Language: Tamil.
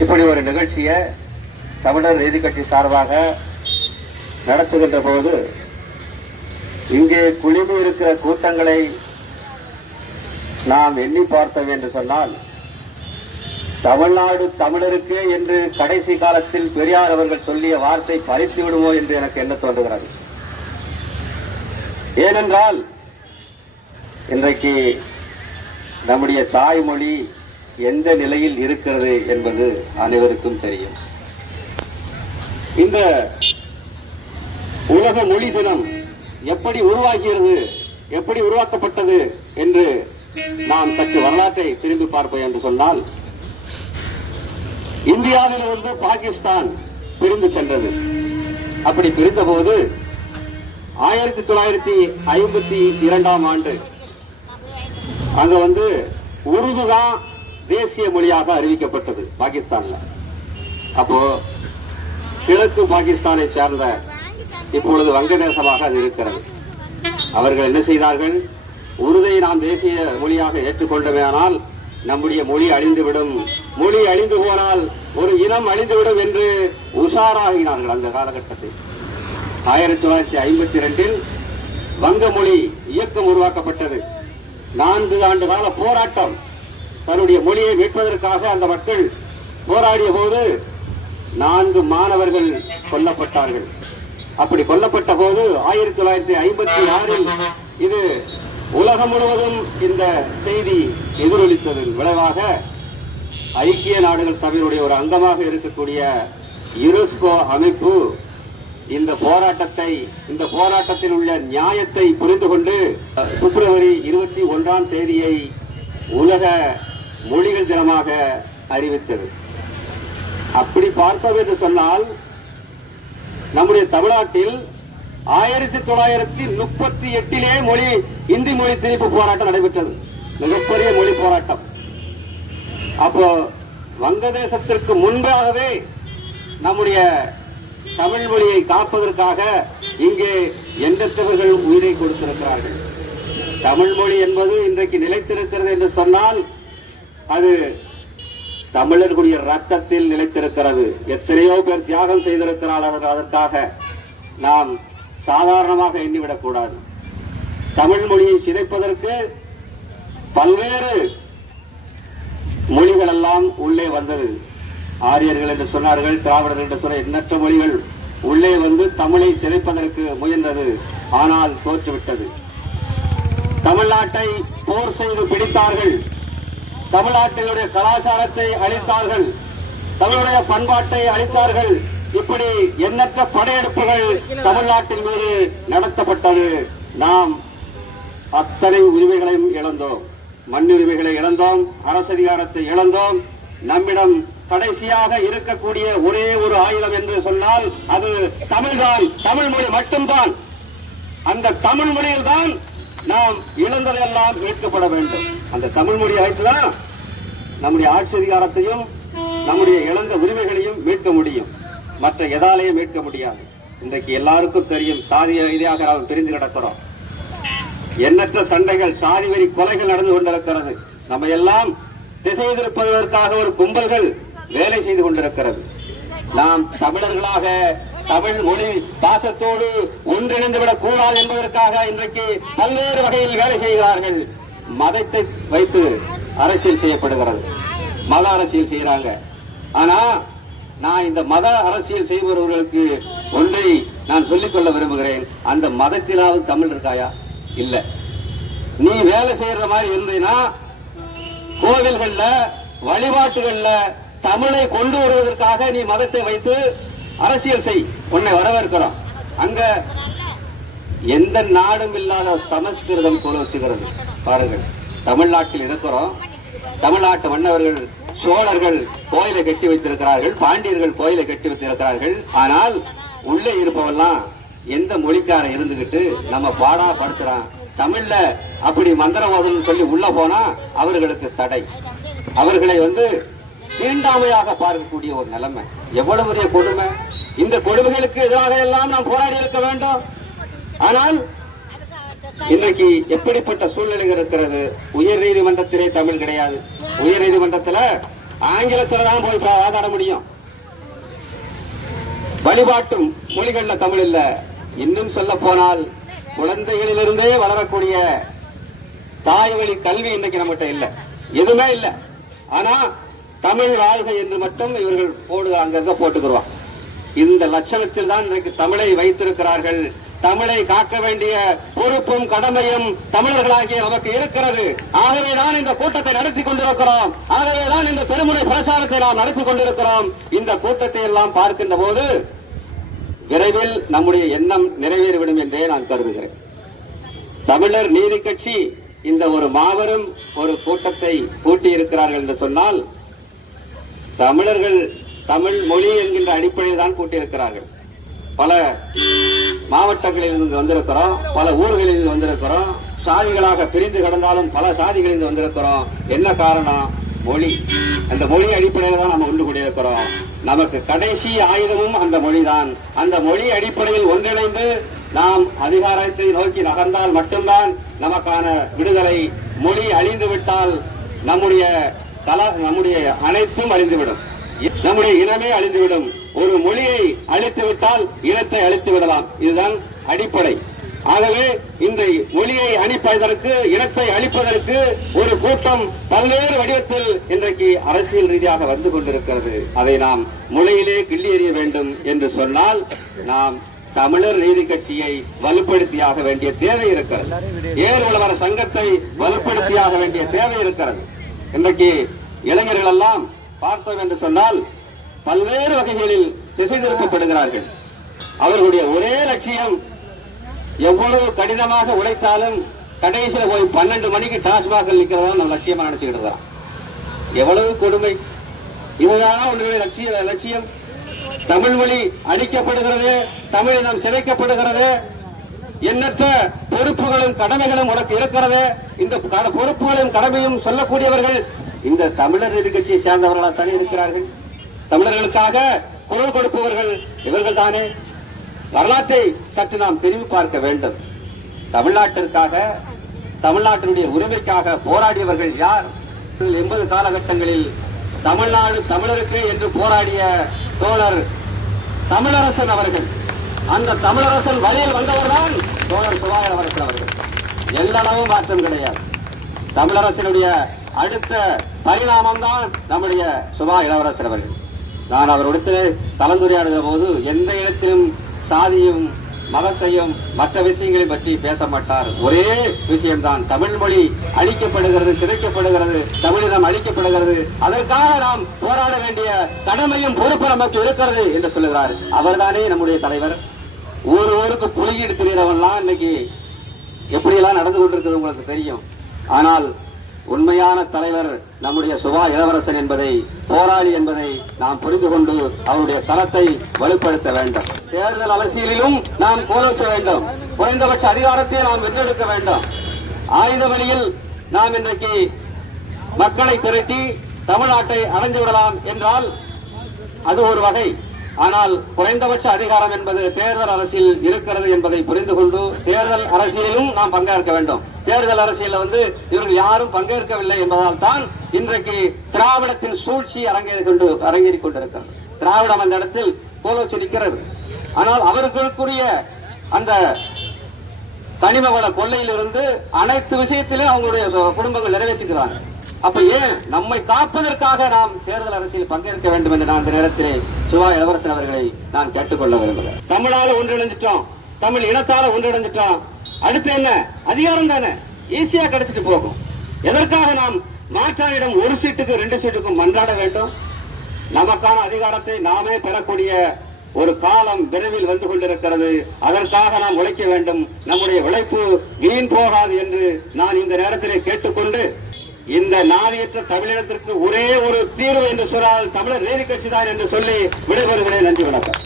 இப்படி ஒரு நிகழ்ச்சியை தமிழர் நீதி கட்சி சார்பாக நடத்துகின்ற போது இங்கே குளிர்ந்து இருக்கிற கூட்டங்களை நாம் எண்ணி பார்த்தோம் என்று சொன்னால் தமிழ்நாடு தமிழருக்கு என்று கடைசி காலத்தில் பெரியார் அவர்கள் சொல்லிய வார்த்தை பறித்து விடுமோ என்று எனக்கு என்ன தோன்றுகிறது. ஏனென்றால் இன்றைக்கு நம்முடைய தாய்மொழி எந்த நிலையில் இருக்கிறது என்பது அனைவருக்கும் தெரியும். இந்த உலக மொழி தினம் எப்படி உருவாகிறது எப்படி உருவாக்கப்பட்டது என்று நாம் சற்று வரலாற்றை திரும்பி பார்ப்போம் என்று சொன்னால் இந்தியாவிலிருந்து பாகிஸ்தான் பிரிந்து சென்றது. அப்படி பிரிந்தபோது ஆயிரத்தி தொள்ளாயிரத்தி ஐம்பத்தி இரண்டாம் ஆண்டு அங்க வந்து உருதுதான் தேசிய மொழியாக அறிவிக்கப்பட்டது பாகிஸ்தான்ல. அப்போ கிழக்கு பாகிஸ்தானை சேர்ந்த இப்பொழுது வங்கதேசமாக அது இருக்கிறது. அவர்கள் என்ன செய்தார்கள்? உருதை நாம் தேசிய மொழியாக ஏற்றுக்கொண்டவேனால் நம்முடைய மொழி அழிந்துவிடும். மொழி அழிந்து போனால் ஒரு இனம் அழிந்துவிடும் என்று உஷாராகினார்கள் அந்த காலகட்டத்தில். ஆயிரத்தி தொள்ளாயிரத்தி ஐம்பத்தி இரண்டில் வங்க மொழி இயக்கம் உருவாக்கப்பட்டது. நான்கு ஆண்டு கால போராட்டம். தன்னுடைய மொழியை மீட்பதற்காக அந்த மக்கள் போராடிய போது நான்கு மாணவர்கள் கொல்லப்பட்டார்கள். அப்படி கொல்லப்பட்ட போது ஆயிரத்தி தொள்ளாயிரத்தி ஐம்பத்தி ஆறில் இது உலகம் முழுவதும் இந்த செய்தி எதிரொலித்ததன் விளைவாக ஐக்கிய நாடுகள் சபையினுடைய ஒரு அங்கமாக இருக்கக்கூடிய யுனெஸ்கோ அமைப்பு இந்த போராட்டத்தை இந்த போராட்டத்தில் உள்ள நியாயத்தை புரிந்து கொண்டு பிப்ரவரி இருபத்தி ஒன்றாம் தேதியை உலக மொழிகள் தினமாக அறிவித்தது. அப்படி பார்த்தோம் என்று சொன்னால் நம்முடைய தமிழ்நாட்டில் ஆயிரத்தி தொள்ளாயிரத்தி முப்பத்தி எட்டிலே மொழி இந்தி மொழி திணிப்பு போராட்டம் நடைபெற்றது. மிகப்பெரிய மொழி போராட்டம். அப்போ வங்கதேசத்திற்கு முன்பாகவே நம்முடைய தமிழ் மொழியை காப்பதற்காக இங்கே எண்ணற்றவர்கள் உயிரை கொடுத்திருக்கிறார்கள். தமிழ் மொழி என்பது இன்றைக்கு நிலைத்திருக்கிறது என்று சொன்னால் அது தமிழர்களுடைய ரத்தத்தில் நிலைத்திருக்கிறது. எத்தனையோ பேர் தியாகம் செய்திருக்கிறார்கள் அதற்காக. நாம் சாதாரணமாக எண்ணிவிடக் கூடாது தமிழ் மொழியை சிதைப்பதற்கு பல்வேறு மொழிகள் எல்லாம் உள்ளே வந்தது. ஆரியர்கள் என்று சொன்னார்கள் திராவிடர்கள் என்று சொன்ன எண்ணற்ற மொழிகள் உள்ளே வந்து தமிழை சிதைப்பதற்கு முயன்றது. ஆனால் தோற்றுவிட்டது. தமிழ்நாட்டை போர் செய்து பிடித்தார்கள். தமிழ்நாட்டினுடைய கலாச்சாரத்தை அழித்தார்கள். தமிழுடைய பண்பாட்டை அழித்தார்கள். இப்படி எண்ணற்ற படையெடுப்புகள் தமிழ்நாட்டின் மீது நடத்தப்பட்டது. நாம் அத்தனை உரிமைகளையும் இழந்தோம். மண்ணுரிமைகளை இழந்தோம். அரசதிகாரத்தை இழந்தோம். நம்மிடம் கடைசியாக இருக்கக்கூடிய ஒரே ஒரு ஆயுதம் என்று சொன்னால் அது தமிழ்தான். தமிழ் மொழி மட்டும்தான். அந்த தமிழ் மொழியில்தான் நாம் இழந்ததெல்லாம் மீட்கப்பட வேண்டும். அந்த தமிழ் மொழி வைத்துதான் நம்முடைய ஆட்சி அதிகாரத்தையும் நம்முடைய இழந்த உரிமைகளையும் மீட்க முடியும். மற்ற எதாலையும் மீட்க முடியாது. இன்றைக்கு எல்லாருக்கும் தெரியும் சாதிய ரீதியாக நாம் பிரிந்து கிடக்கிறோம் எண்ணற்ற சண்டைகள் சாதி வெறி கொலைகள் நடந்து கொண்டிருக்கிறது. நம்ம எல்லாம் திசை திருப்பதற்காக ஒரு கும்பல்கள் வேலை செய்து கொண்டிருக்கிறது. நாம் தமிழர்களாக தமிழ் மொழி பாசத்தோடு ஒன்றிணைந்து விடக் கூடாது என்பதற்காக இன்றைக்கு பல்வேறு வகையில் வேலை செய்கிறார்கள். மதத்தை வைத்து அரசியல் செய்யப்படுகிறது. மத அரசியல் செய்யறாங்க ஆனா நான் இந்த மத அரசியல் செய்பவர்களுக்கு ஒன்றை நான் சொல்லிக்கொள்ள விரும்புகிறேன். அந்த மதத்திலாவது தமிழ் இருக்காயா? இல்ல. நீ வேலை செய்யற மாதிரி இருந்தீங்கன்னா கோவில்கள்ல வழிபாட்டுகள்ல தமிழை கொண்டு வருவதற்காக நீ மதத்தை வைத்து அரசியல் செய். உன்னை வரவேற்கிறோம். அங்க எந்த நாடும் இல்லாத சமஸ்கிருதம் கொலுசுகிறது பாருங்கள். தமிழ்நாட்டில் இருக்கிறோம். தமிழ்நாட்டு மன்னவர்கள் சோழர்கள் கோயிலை கட்டி வைத்திருக்கிறார்கள் பாண்டியர்கள் கோயிலை கட்டி வைத்திருக்கிறார்கள். ஆனால் உள்ளே இருப்பவெல்லாம் எந்த மொழிக்காரன் இருந்துகிட்டு நம்ம பாடா படுத்துறான். தமிழ்ல அப்படி மந்திரவாதம் சொல்லி உள்ள போனா அவர்களுக்கு தடை. அவர்களை வந்து தீண்டாமையாக பார்க்கக்கூடிய ஒரு நிலைமை. எவ்வளவு பெரிய கொடுமை. இந்த கொடுமைகளுக்கு எதிராக எல்லாம் நாம் போராடி இருக்க வேண்டும். ஆனால் இன்னைக்கு எப்படிப்பட்ட சூழ்நிலைகள் இருக்கிறது? உயர் நீதிமன்றத்திலே தமிழ் கிடையாது. உயர் நீதிமன்றத்துல ஆங்கிலத்துல தான் போய் வாதாட முடியும். வழிபாட்டும் மொழிகள்ல தமிழ் இல்ல. இன்னும் சொல்ல போனால் குழந்தைகளிலிருந்தே வளரக்கூடிய தாய்மொழி கல்வி இன்னைக்கு நம்மகிட்ட இல்ல. எதுவுமே இல்ல. ஆனா தமிழ் வாழ்க என்று மட்டும் இவர்கள் போடு அங்கங்க போட்டுக்கிறோம் இந்த லட்சணத்தில் தான் இன்றைக்கு தமிழை வைத்திருக்கிறார்கள் தமிழை காக்க வேண்டிய பொறுப்பும் கடமையும் தமிழர்களாகிய நமக்கு இருக்கிறது. ஆகவேதான் இந்த கூட்டத்தை நடத்தி கொண்டிருக்கிறோம். ஆகவேதான் இந்த பெருமுனை பிரச்சாரத்தை நாம் நடத்தி கொண்டிருக்கிறோம். இந்த கூட்டத்தை எல்லாம் பார்க்கின்ற போது விரைவில் நம்முடைய எண்ணம் நிறைவேறிவிடும் என்றே நான் கருதுகிறேன். தமிழர் நீதி கட்சி இந்த ஒரு மாபெரும் ஒரு கூட்டத்தை கூட்டியிருக்கிறார்கள் என்று சொன்னால் தமிழர்கள் தமிழ் மொழி என்கின்ற அடிப்படையில் தான் கூட்டியிருக்கிறார்கள். பல மாவட்டங்களில் இருந்து வந்திருக்கிறோம் பல ஊர்களில் இருந்து வந்திருக்கிறோம் சாதிகளாக பிரிந்து கிடந்தாலும் பல சாதிகளிலிருந்து வந்திருக்கிறோம். என்ன காரணம்? மொழி. அந்த மொழி அடிப்படையில் தான் நம்ம ஒன்று கூடியிருக்கிறோம் நமக்கு கடைசி ஆயுதமும் அந்த மொழிதான். அந்த மொழி அடிப்படையில் ஒன்றிணைந்து நாம் அதிகாரத்தை நோக்கி நகர்ந்தால் மட்டும்தான் நமக்கான விடுதலை. மொழி அழிந்துவிட்டால் நம்முடைய தல நம்முடைய அனைத்தும் அழிந்துவிடும். நம்முடைய இனமே அழிந்துவிடும். ஒரு மொழியை அழித்து விட்டால் இனத்தை அழித்து விடலாம் இதுதான் அடிப்படை. ஆகவே இந்த மொழியை அழிப்பதற்கு இனத்தை அழிப்பதற்கு ஒரு கூட்டம் பல்வேறு வடிவத்தில் இன்றைக்கு அரசியல் ரீதியாக வந்து கொண்டிருக்கிறது. அதை நாம் மொழியிலே கிள்ளி எறிய வேண்டும் என்று சொன்னால் நாம் தமிழர் நீதி கட்சியை வலுப்படுத்தியாக வேண்டிய தேவை இருக்கிறது. ஏர் உழவர் சங்கத்தை வலுப்படுத்தியாக வேண்டிய தேவை இருக்கிறது. இன்றைக்கு இளைஞர்கள் எல்லாம் பார்த்தோம் என்று சொன்னால் பல்வேறு வகைகளில் திசை திருப்பப்படுகிறார்கள் அவர்களுடைய ஒரே லட்சியம் எவ்வளவு கடினமாக உழைத்தாலும் கடைசியில் போய் பன்னெண்டு மணிக்கு டாஸ்மாக நிற்கிறதா நம்ம லட்சியமா நினைச்சுக்கிட்டு இருக்கிறோம். எவ்வளவு கொடுமை. இதுதானா உங்களுடைய லட்சிய லட்சியம்? தமிழ் மொழி அழிக்கப்படுகிறது தமிழினம் சிதைக்கப்படுகிறது. எண்ணற்ற பொறுப்புகளும் கடமைகளும் உனக்கு இருக்கிறது? இந்த க- பொறுப்புகளும் கடமையும் சொல்லக்கூடியவர்கள் இந்த தமிழர் எதிர்கட்சியை சேர்ந்தவர்களாக தானே இருக்கிறார்கள்? தமிழர்களுக்காக குரல் கொடுப்பவர்கள் இவர்கள் தானே வரலாற்றை சற்று நாம் பிரிவு பார்க்க வேண்டும். தமிழ்நாட்டிற்காக தமிழ்நாட்டினுடைய உரிமைக்காக போராடியவர்கள் யார்? எண்பது காலகட்டங்களில் தமிழ்நாடு தமிழருக்கு என்று போராடிய தோழர் தமிழரசன் அவர்கள். அந்த தமிழரசன் வழியில் வந்தவர்தான் தோழர் சுபாய இளவரசன் அவர்கள். எல்லளவும் மாற்றம் கிடையாது. தமிழரசனுடைய அடுத்த பரிணாமம் தான் நம்முடைய சுபா இளவரசர் அவர்கள். நான் அவருடன் கலந்துரையாடுகிற போது எந்த இடத்திலும் சாதியும் மதத்தையும் மற்ற விஷயங்களை பற்றி பேச மாட்டார் ஒரே விஷயம்தான். தமிழ் மொழி அழிக்கப்படுகிறது சிதைக்கப்படுகிறது தமிழினம் அழிக்கப்படுகிறது. அதற்காக நாம் போராட வேண்டிய கடமையும் பொறுப்பு நமக்கு இருக்கிறது என்று சொல்லுகிறார். அவர்தானே நம்முடைய தலைவர். ஒரு ஊருக்கு புலிகிட்டு திரியறவன்லாம் இன்னைக்கு எப்படியெல்லாம் நடந்து கொண்டிருக்கிறது உங்களுக்கு தெரியும். ஆனால் உண்மையான தலைவர் நம்முடைய சுபா இளவரசன் என்பதை போராளி என்பதை நாம் புரிந்து கொண்டு அவருடைய தளத்தை வலுப்படுத்த வேண்டும். தேர்தல் அரசியலிலும் நாம் கோலோச்ச வேண்டும். குறைந்தபட்ச அதிகாரத்தை நாம் வென்றெடுக்க வேண்டும். ஆயுத வழியில் நாம் இன்றைக்கு மக்களை திரட்டி தமிழ்நாட்டை அடைந்து விடலாம் என்றால் அது ஒரு வகை. ஆனால் குறைந்தபட்ச அதிகாரம் என்பது தேர்தல் அரசியல் இருக்கிறது என்பதை புரிந்து கொண்டு தேர்தல் அரசியலிலும் நாம் பங்கேற்க வேண்டும். தேர்தல் அரசியலில் வந்து இவர்கள் யாரும் பங்கேற்கவில்லை என்பதால் தான் இன்றைக்கு திராவிடத்தின் சூழ்ச்சி அரங்கேறி கொண்டு அரங்கேறிக் கொண்டிருக்கிறது. திராவிடம் அந்த இடத்தில் கோலோச்சி நிற்கிறது. ஆனால் அவர்களுக்குரிய அந்த தனிமவள கொள்ளையிலிருந்து அனைத்து விஷயத்திலும் அவங்களுடைய குடும்பங்கள் நிறைவேற்றிக்கிறாங்க அப்ப ஏன் நம்மை காப்பதற்காக நாம் தேர்தல் அரசியல் பங்கேற்க வேண்டும் என்று நான் இந்த நேரத்திலே சிவா இளவரசன் அவர்களை நான் கேட்டுக்கொள்ள விரும்புகிறேன். தமிழால ஒன்றிணைஞ்சிட்டோம். தமிழ் இனத்தால ஒன்றிணைஞ்சிட்டோம். அடுத்து என்ன? அதிகாரம் தானே. ஈஸியா கிடைச்சிட்டு போகும். எதற்காக நாம் மாற்றாரிடம் ஒரு சீட்டுக்கு ரெண்டு சீட்டுக்கும் மன்றாட வேண்டும்? நமக்கான அதிகாரத்தை நாமே பெறக்கூடிய ஒரு காலம் விரைவில் வந்து கொண்டிருக்கிறது. அதற்காக நாம் உழைக்க வேண்டும். நம்முடைய உழைப்பு வீண் போகாது என்று நான் இந்த நேரத்திலே கேட்டுக்கொண்டு இந்த நாதியற்ற தமிழினத்திற்கு ஒரே ஒரு தீர்வு என்று சொன்னால் தமிழர் நீதி கட்சி தான் என்று சொல்லி விடைபெறுகிறேன். நன்றி வணக்கம்.